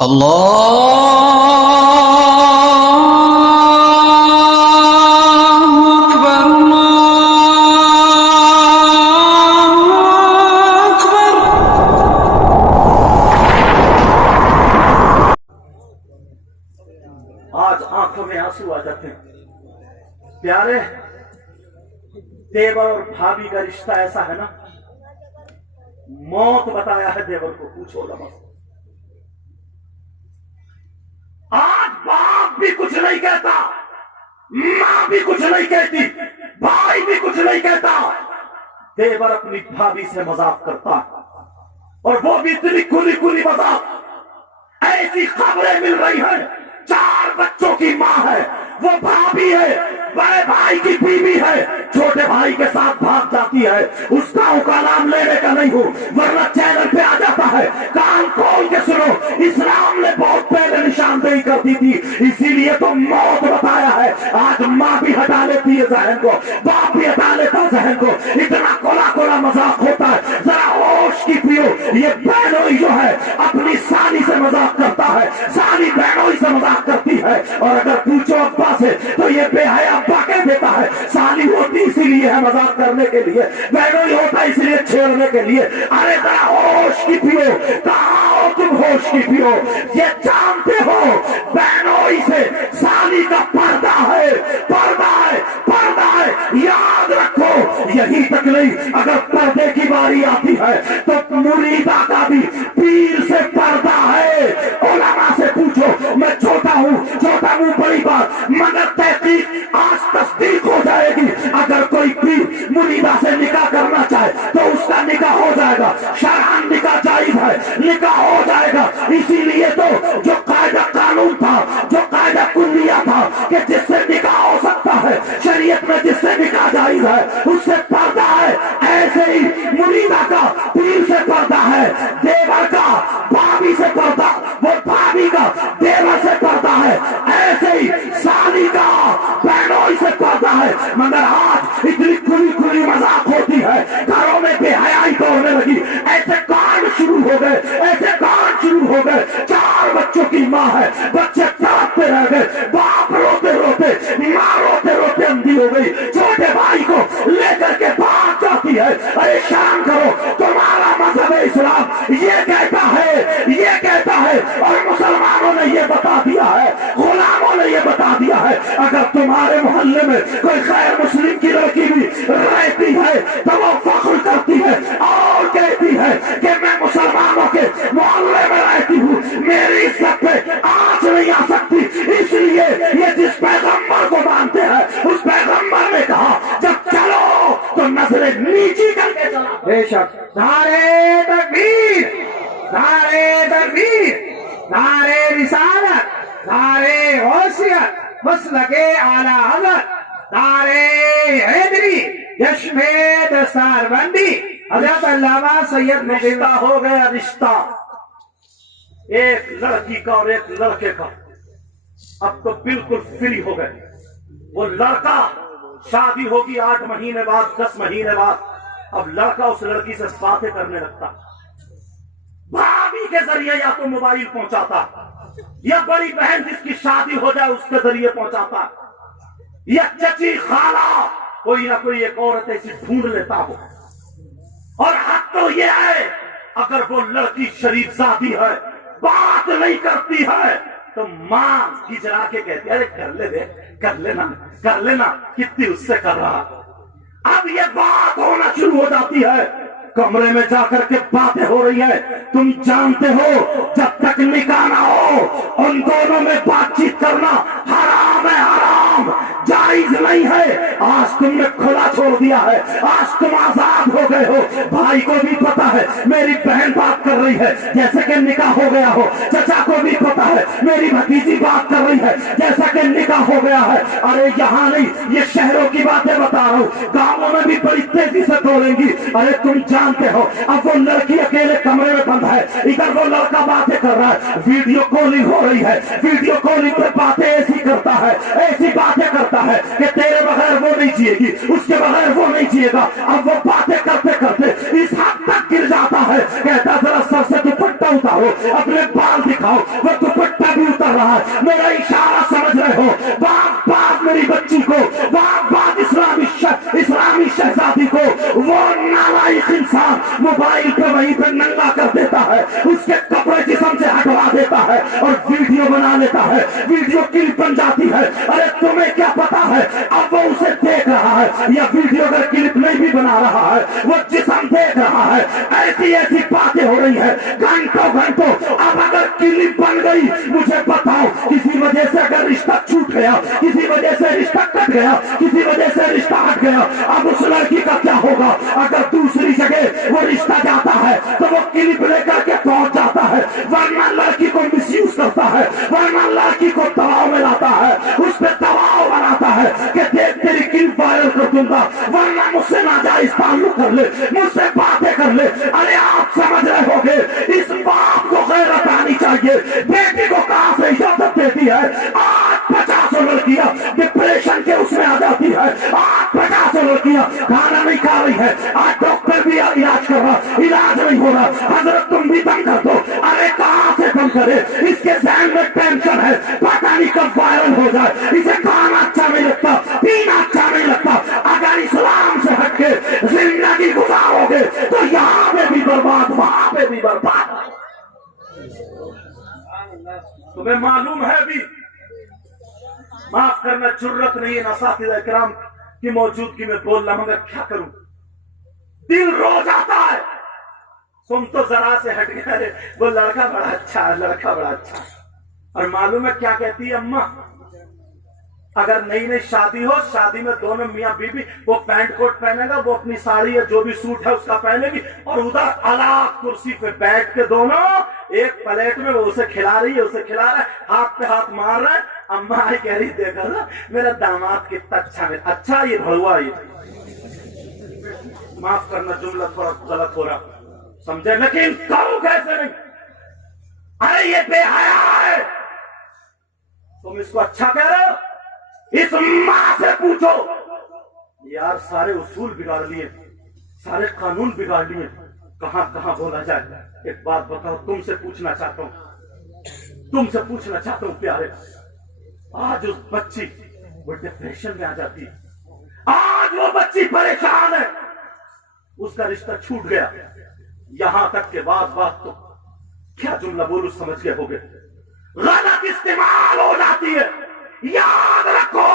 آج آنکھوں میں آنسو آ جاتے ہیں پیارے. دیور اور بھابھی کا رشتہ ایسا ہے نا, موت بتایا ہے دیور کو, پوچھو لما. آج باپ بھی کچھ نہیں کہتا, ماں بھی کچھ نہیں کہتی, بھائی بھی کچھ نہیں کہتا. دیور اپنی بھابھی سے مذاق کرتا ہے, اور وہ بھی اتنی کھلی کھلی مذاق. ایسی خبریں مل رہی ہیں, 4 بچوں کی ماں ہے, وہ بھابھی ہے, بڑے بھائی کی بیوی ہے, چھوٹے بھائی کے ساتھ بھاگ جاتی ہے. اس کا نام لینے کا نہیں ہوں, ورنہ چینل پہ آ جاتا ہے. کان کھول کے سنو, اسلام نے بہت پہلے نشاندہی کر دی تھی, اسی لیے تو موت بتایا ہے. آج ماں بھی ہٹا لیتی ہے ذہن کو, باپ بھی ہٹا لیتا ذہن کو. اتنا کولا کولا مذاق ہوتا ہے, ذرا ہوش کی پیو. یہ بہنوئی جو ہے اپنی سالی سے مذاق کرتا ہے, سالی بہنوئی سے مذاق کرتی ہے. اور اگر پوچھو ابا سے تو یہ بے حیا ابا کہہ دیتا ہے. سالی ہوتی اسی لیے ہے مذاق کرنے کے لیے, بہنوئی ہوتا اس لیے چھیڑنے کے لیے. ارے ذرا ہوش کی پیو, کہاں ہو تم ہوش کی پیو. یہ جانتے ہو بہنوئی سے سالی کا پردہ ہے, پردہ ہے, پردہ ہے. یاد رکھو, یہی تک نہیں, اگر پردے کی باری آتی ہے تو مریدہ کا بھی پیر سے پردہ ہے. علماء سے پوچھو, میں چھوٹا ہوں بڑی بات, مگر تحقیق آج تصدیق ہو جائے گی. اگر کوئی پیر مریدہ سے نکاح کرنا چاہے تو اس کا نکاح ہو جائے گا. شرعاً نکاح جائز ہے, نکاح ہو جائے گا. اسی لیے تو جو قاعدہ قانون تھا, جو قاعدہ کلیہ تھا کہ جس سے نکاح ہو سکتا ہے شریعت میں, جس سے نکاح جائز ہے اس سے پردہ ہے, ایسے ہی مریدہ کا پیر سے پردہ ہے, دیور کا بھابھی سے پردہ, وہ بھابھی کا دیور سے پردہ ہے, ایسے ہی سالی کا بہنوئی سے پردہ ہے. مگر آج اتنی کھلی کھلی مذاق ہوتی ہے, گھروں میں بے حیائی دوڑنے لگی. ایسے کانڈ شروع ہو گئے, ایسے کانڈ شروع ہو گئے. 4 بچوں کی ماں ہے, بچے تڑپتے رہ گئے, باپ روتے روتے, ماں روتے روتے اندھی ہو گئی, چھوٹے بھائی کو لے کر کے بھاگ جاتی ہے. ارے شرم کرو, تمہارا مذہب اسلام یہ کہتا ہے, یہ کہتا ہے, اور مسلمانوں نے یہ بتا دیا ہے, غلاموں نے یہ بتا دیا ہے. اگر تمہارے محلے میں کوئی غیر مسلم کی لڑکی بھی رہتی ہے تو وہ فخر کرتی ہے اور کہتی ہے کہ میں مسلمانوں کے محلے میں رہتی ہوں, میری عزت پہ آنچ نہیں آ سکتی. اس لیے یہ جس پیغمبر کو مانتے ہیں اس پیغمبر نے کہا جب چلو تو نظریں نیچی کر کے چلا. بے شک, نعرے تکبیر, نعرے تکبیر, نعرے رسالت, نعرے غوثیت, مسلک اعلی حضرت, نعرے حیدری, جشن دستار بندی حضرت علامہ سید. رشتہ ہو گیا, رشتہ ایک لڑکی کا اور ایک لڑکے کا, اب تو بالکل فری ہو گئے. وہ لڑکا شادی ہوگی 8 مہینے بعد, 10 مہینے بعد, اب لڑکا اس لڑکی سے باتیں کرنے لگتا. بھابھی کے ذریعے یا تو موبائل پہنچاتا, یا بڑی بہن جس کی شادی ہو جائے اس کے ذریعے پہنچاتا, یا چچی خالہ کوئی نہ کوئی ایک عورت ایسی ڈھونڈ لیتا ہو. اور حد تو یہ ہے اگر وہ لڑکی شریف زادی ہے, بات نہیں کرتی ہے, تو ماں گجرا کے کہتی ہے ارے کر لے دے, کر لینا, کر لینا, کتنی اس سے کر رہا. اب یہ بات ہونا شروع ہو جاتی ہے, کمرے میں جا کر کے باتیں ہو رہی ہے. تم جانتے ہو جب تک نکاح نہ ہو ان دونوں میں بات چیت کرنا حرام ہے, حرام, جائز نہیں ہے. آج تم نے کھلا چھوڑ دیا ہے, آج تم آزاد ہو گئے ہو. بھائی کو بھی پتا ہے میری بہن بات کر رہی ہے جیسے کہ نکاح ہو گیا ہو, چچا کو بھی پتا ہے میری بھتیجی بات کر رہی ہے جیسا کہ نکاح ہو گیا ہے. ارے یہاں نہیں, یہ شہروں کی باتیں بتا رہا ہوں, گاؤں میں بھی بڑی تیزی سے دوڑیں گی. ارے تم جانتے ہو اب وہ لڑکی اکیلے کمرے میں بند ہے, ادھر وہ لڑکا باتیں کر رہا ہے, ویڈیو کالنگ ہو رہی ہے, ویڈیو کالنگ پہ باتیں ایسی کرتا ہے, ایسی باتیں کرتا ہے کہ تیرے بغیر وہ نہیں جیے گی, اس کے بغیر وہ نہیں جیے گا. اب وہ باتیں کرتے کرتے اس حد تک گر جاتا ہے, کہتا ذرا سر سے دوپٹہ उतारो, अपने बाल दिखाओ, वो दुपट्टा भी उतर रहा है, मेरा इशारा समझ रहे हो? बाप बाप मेरी बच्ची को, बाप बाप इस्लामी शहजादी को वो नालायक इंसान मोबाइल पे वहीं पे नंगा कर देता है, उसके कपड़े जिस्म से हटवा देता है और वीडियो बना लेता है, वीडियो क्लिप बन जाती है। अरे तुम्हें क्या पता है, अब वो उसे देख रहा है, या वीडियो अगर क्लिप नहीं भी बना रहा है, वो जिस्म देख रहा है। ऐसी ऐसी बातें हो रही है घंटों घंटों। अब अगर क्लिप बन गई, मुझे बताओ, किसी वजह से अगर रिश्ता छूट गया, किसी वजह से रिश्ता कट गया, किसी वजह से रिश्ता हट गया, अब उस लड़की का क्या होगा? अगर दूसरी जगह वो रिश्ता जाता है तो वो क्लिप लेकर के पहुंच जाता है, वरना लड़की को मिसयूज करता है, वरना लड़की को दबाव में लाता है, उस पर दबाव बनाता है कि देख तेरी क्लिप वायरल कर दूंगा, वरना मुझसे नाजायज ताल्लुक कर ले, मुझसे बातें कर ले। अरे आप समझ रहे होगे, इस बाप को गैरत आनी चाहिए। बेटी को कहां से इजाजत देती है? आज 50 लड़कियां डिप्रेशन के उसमें आ जाती है, आज 50 लड़कियां खाना नहीं खा रही है, आज डॉक्टर भी इलाज कर रहा, इलाज नहीं हो रहा। हजरत तुम भी दम कर दो। अरे कहां से दम करे? इसके ज़हन में टेंशन है, पता नहीं कब वायरल हो जाए। इसे खाना अच्छा नहीं लगता, पीना अच्छा नहीं लगता। अगर इस्लाम से हटके जिंदगी गुजारोगे तो यहाँ पे भी बर्बाद, वहां पे भी बर्बाद। तुम्हें मालूम है भी, माफ करना जुर्रत नहीं है नसातिज़ इकराम की मौजूदगी में बोलना, मगर क्या करूं, दिल रो जाता है। तुम तो जरा से हट गए, अरे वो लड़का बड़ा अच्छा है, लड़का बड़ा अच्छा है। और मालूम है क्या कहती है अम्मा? अगर नई नई शादी हो, शादी में दोनों मियां बीबी, वो पैंट कोट पहनेगा, वो अपनी साड़ी या जो भी सूट है उसका पहनेगी, और उधर अलग कुर्सी पे बैठ के दोनों एक प्लेट में वो उसे खिला रही है, उसे खिला रहा है, हाथ पे हाथ मार रहा है। अम्मा आई कह रही, देखा ना मेरा दामाद कितना अच्छा है, अच्छा ये भड़ुआ ये। माफ करना जुमला थोड़ा गलत हो रहा, समझे, लेकिन करूं कैसे नहीं? अरे ये बेहया है, तुम इसको अच्छा कह रहे हो? इस माँ से पूछो। यार सारे उसूल बिगाड़ लिए, सारे कानून बिगाड़ लिए, कहां कहां बोला जाए। एक बात बताओ, तुमसे पूछना चाहता हूं, तुमसे पूछना चाहता हूं प्यारे, आज उस बच्ची वो डिप्रेशन में आ जाती है, आज वो बच्ची परेशान है, उसका रिश्ता छूट गया, यहां तक के बाद बात तो क्या जुमला बोलूं समझ गए होगे, गलत इस्तेमाल हो जाती है। याद रखो,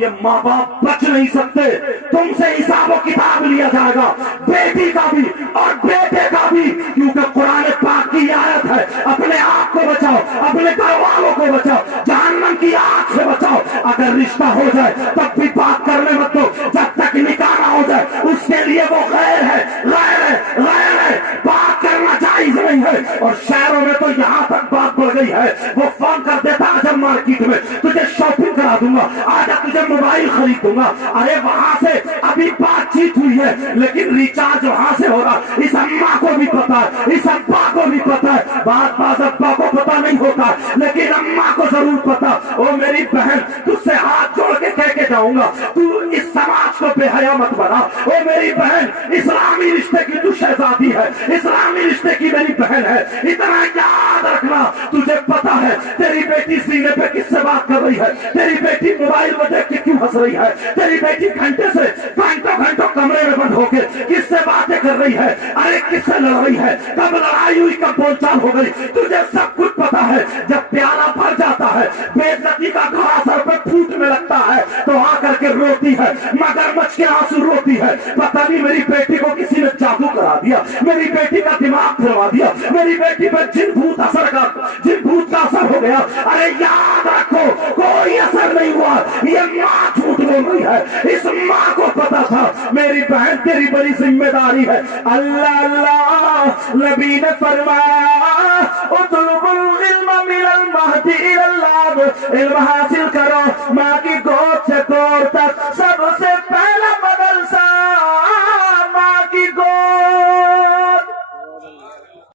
ये माँ बाप बच नहीं सकते, तुमसे हिसाब किताब लिया जाएगा, बेटी का भी और बेटे का भी, क्योंकि कुरान पाक की आयत है, अपने आप को बचाओ, अपने घर वालों को बचाओ, जहन्नम की आग से बचाओ। अगर रिश्ता हो जाए तब भी बात करने मत दो, जब तक निकाह ना हो जाए, उसके लिए वो गैर है, गैर है, गैर है, बात करना जायज नहीं है। और शहरों में तो यहाँ तक बात बढ़ गई है, वो फोन कर देता आजा मार्केट में, तुझे शॉपिंग करा दूंगा, आजा तुझे मोबाइल खरीद दूंगा। अरे वहां से अभी बातचीत हुई है, लेकिन रिचार्ज वहां से हो रहा, इस अम्मा को भी पता है, इस अब्बा को भी पता है, बात अब्बा को पता नहीं होता, लेकिन अम्मा को जरूर पता। ओ मेरी बहन, तुझसे हाथ जोड़ के कह के जाऊंगा, तू इस समाज को बेहया मत बना। ओ मेरी बहन, इस्लामी रिश्ते की तू शहजादी है, इस्लामी रिश्ते की मेरी बहन है, इतना याद रखना। तुझे पता है तेरी बेटी सीने पे किससे बात कर रही है, तेरी बेटी मोबाइल में देख के क्यों हंस रही है, तेरी बेटी घंटे से घंटों घंटों कमरे में बंद होकर किससे बातें कर रही है, अरे किससे लड़ रही है, कब लड़ाई हुई, कब बोलचाल हो गई, तुझे सब कुछ पता है। जब प्याला भर जाता है, बेइज्जती का घड़ा सर पे फूटने लगता है, तो आकर के रोती है, मगरमच्छ के आंसू रोती है, पता नहीं मेरी बेटी को किसी ने जादू करा दिया, मेरी बेटी का दिमाग फिरवा दिया, मेरी बेटी पर जिन भूत का असर हो गया। अरे याद रखो, कोई असर नहीं हुआ, ये माँ झूठ बोल रही है, इस माँ को पता था मेरी बहन तेरी बड़ी जिम्मेदारी है। अल्लाह अल्लाह नबी ने फरमाया, उतलुबुल इल्म मिनल महदी इलल लाब, इल्म हासिल करो माँ की गोद से दूर तक। सब